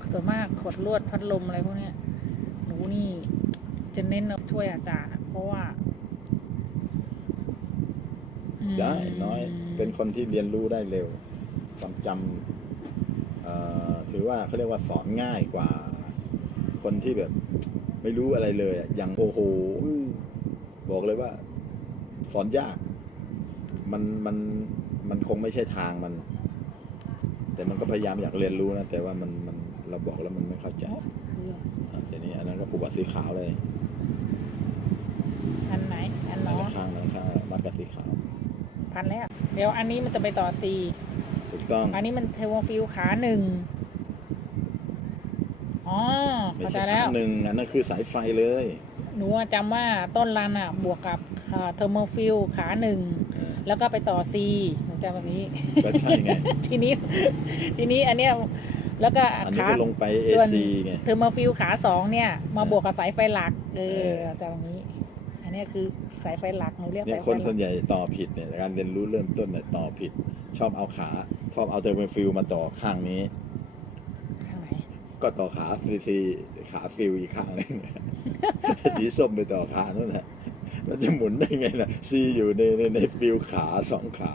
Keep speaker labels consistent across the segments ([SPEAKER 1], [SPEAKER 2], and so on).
[SPEAKER 1] ส่วนมากขดลวดพัดลมอะไรพวกเนี้ยหนูนี่จะเน้นช่วยอาจารย์เพราะว่า
[SPEAKER 2] ได้น้อยเป็นคนที่เรียนรู้ได้เร็วความจำถือว่าเขาเรียกว่าสอนง่ายกว่าคนที่แบบไม่รู้อะไรเลยอย่างโอ้โหบอกเลยว่าสอนยากมันคงไม่ใช่ทางมันแต่มันก็พยายามอยากเรียนรู้นะแต่ว่ามันเราบอกแล้วมันไม่เข้าใจทีนี้อันนั้นก็ผูกกับสีขาวเลย
[SPEAKER 1] อันไหนอันน้อง
[SPEAKER 2] ข้างมัดกับสีขาว
[SPEAKER 1] พันแล้วเดี๋ยวอันนี้มันจะไปต่อซี
[SPEAKER 2] ถูกต้อง
[SPEAKER 1] อันนี้มันเทอร์โมฟิลขาหนึ่งอ๋อเข้าใจแล้ว
[SPEAKER 2] หนึ่งอันนั้นคือสายไฟเลย
[SPEAKER 1] หนูจำว่าต้นรันบวกกับเทอร์โมฟิลขาหนึ่งแล้วก็ไปต่อซีหนูจำแบบนี้
[SPEAKER 2] ก็ใช่ไง
[SPEAKER 1] ทีนี้อันเนี้ยแล้วก็
[SPEAKER 2] ขาลงไป AC ไง
[SPEAKER 1] เทอร์โมฟิลขาสองเนี่ยมาบวกกับสายไฟหลักจำแบบนี้อันนี้คือสายไฟหลักหนูเรียก
[SPEAKER 2] เนี่ยคนส่วนใหญ่ต่อผิดเนี่ยการเรียนรู้เริ่มต้นเนี่ยต่อผิดชอบเอาเทอร์โมฟิลมาต่อข้างนี้
[SPEAKER 1] ข้างไหน
[SPEAKER 2] ก็ต่อขาฟิลอีกข้างนึง สีส้มไปต่อขานั่นแหละมันจะหมุนได้ไงล่ะซีอยู่ในฟิลขาสองขา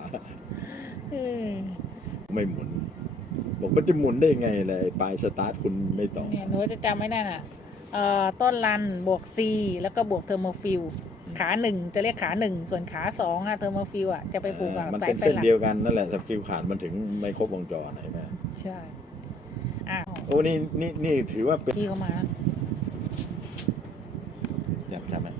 [SPEAKER 2] ไม่หมุนบอกมันจะหมุนได้ไงเลยปลายสตาร์ทคุณไม่ต่อ
[SPEAKER 1] เนี่ยหนูจะจำไม่ได้น่ะต้นรันบวกซีแล้วก็บวกเทอร์โมฟิลขาหนึ่งจะเรียกขาหนึ่งส่วนขาสองเทอร์โมฟิลจะไปผูกกับ
[SPEAKER 2] สายไฟหลักมันเป็นเส้นเดียวกันนั่นแหละแต่ฟิลขาดมันถึงไม่ครบวงจรไหนแม่
[SPEAKER 1] ใช่
[SPEAKER 2] โอ้นี่ถือว่าเป็น
[SPEAKER 1] ที่เขามา
[SPEAKER 2] อยากทำไหม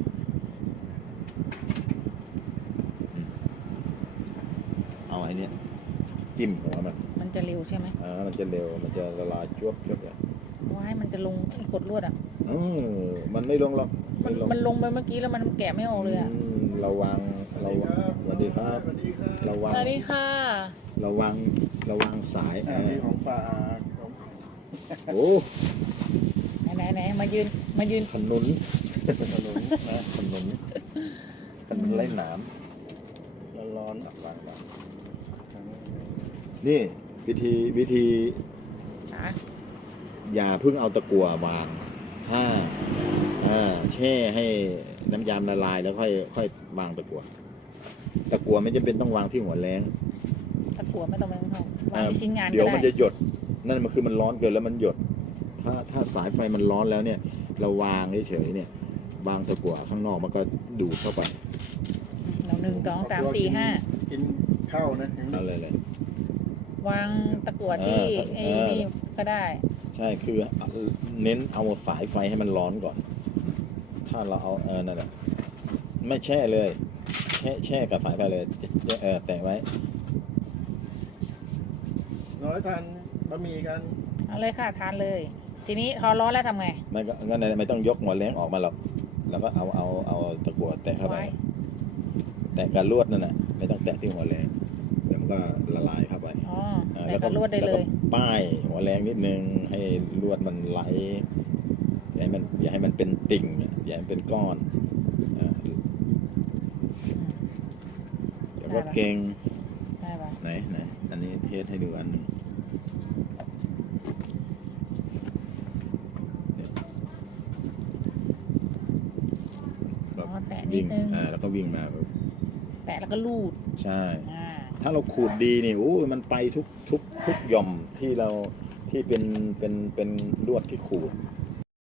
[SPEAKER 2] เอาไอ้นี่จิ้มหัวมัน
[SPEAKER 1] จะเร็วใช่ไหม
[SPEAKER 2] มันจะเร็วมันจะละลายจ้วบเลย
[SPEAKER 1] ว้ายมันจะลงไอ้กดลวด
[SPEAKER 2] มันไม่ลงหรอก
[SPEAKER 1] มันลงไปเมื่อกี้แล้วมันแกะไม่ออกเลย
[SPEAKER 2] ระวังสวัสดีครับระวัง
[SPEAKER 1] สวัสดีค่ะ
[SPEAKER 2] ระวังสาย
[SPEAKER 3] ของฝาก
[SPEAKER 2] โอ้
[SPEAKER 1] ไหนมายืน
[SPEAKER 2] ขนุนนะขนุนไร้หนาม
[SPEAKER 3] ร้อน
[SPEAKER 2] นี่วิธีอย่าเพิ่งเอาตะกั่ววางแช่ให้น้ำยาละลายแล้วค่อยวางตะกั่วไม่จำเป็นต้องวางที่หัวแรง
[SPEAKER 1] ตะกั่วไม่ต้องวางที่ชิ้นงานก็ได้
[SPEAKER 2] เดี๋ยวมันจะหยดนั่นมันคือมันร้อนเกินแล้วมันหยดถ้าสายไฟมันร้อนแล้วเนี่ยเราวางเฉยๆเนี่ยวางตะกั่วข้างนอกมันก็ดูดเข้าไป
[SPEAKER 1] เรา1 2 3 4 5
[SPEAKER 3] กินข้าวนะ
[SPEAKER 2] อะไรเล
[SPEAKER 1] ยวางตะกั่วที่นี่ก็ได้
[SPEAKER 2] ใช่คือเน้นเอาสายไฟให้มันร้อนก่อนถ้าเราเอานั่นแหละไม่แช่เลยแช่กับสายไฟเลยแตะไว้
[SPEAKER 3] น้อยทานบะหมี่กัน
[SPEAKER 1] เอาเลยค่ะทานเลยทีนี้พอร้อนแล้วทำไง
[SPEAKER 2] ไม่ต้องยกหัวแรงออกมาหรอกแล้วก็เอาตะกั่วแตะเข้าไปแตะกับลวดนั่นแหละไม่ต้องแตะที่หัวแรงเดี๋ยวมันก็ละลายเข้าไป
[SPEAKER 1] แต่กับลวดได้เลย
[SPEAKER 2] ป้ายหัวแรงนิดนึงให้ลวดมันไหลอย่าให้มันเป็นติ่งอย่าให้มันเป็นก้อนเดี๋ยวก็เก่งไหนอันนี้เทสให้ดูอันนึง
[SPEAKER 1] แตะนิดนึง
[SPEAKER 2] แล้วก็วิ่งมา
[SPEAKER 1] แตะแล้วก็ลูด
[SPEAKER 2] ใช่ถ้าเราขูดดีนี่มันไปทุกหย่อมที่เป็นลวดที่ขูด